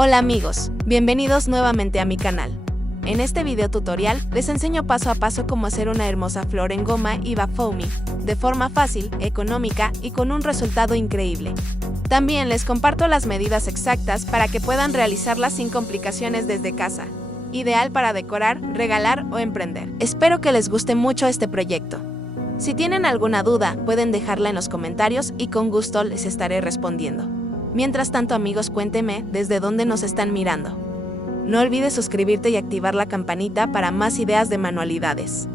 Hola amigos, bienvenidos nuevamente a mi canal. En este video tutorial les enseño paso a paso cómo hacer una hermosa flor en goma y foamy, de forma fácil, económica y con un resultado increíble. También les comparto las medidas exactas para que puedan realizarlas sin complicaciones desde casa. Ideal para decorar, regalar o emprender. Espero que les guste mucho este proyecto. Si tienen alguna duda, pueden dejarla en los comentarios y con gusto les estaré respondiendo. Mientras tanto amigos, cuéntenme desde dónde nos están mirando. No olvides suscribirte y activar la campanita para más ideas de manualidades.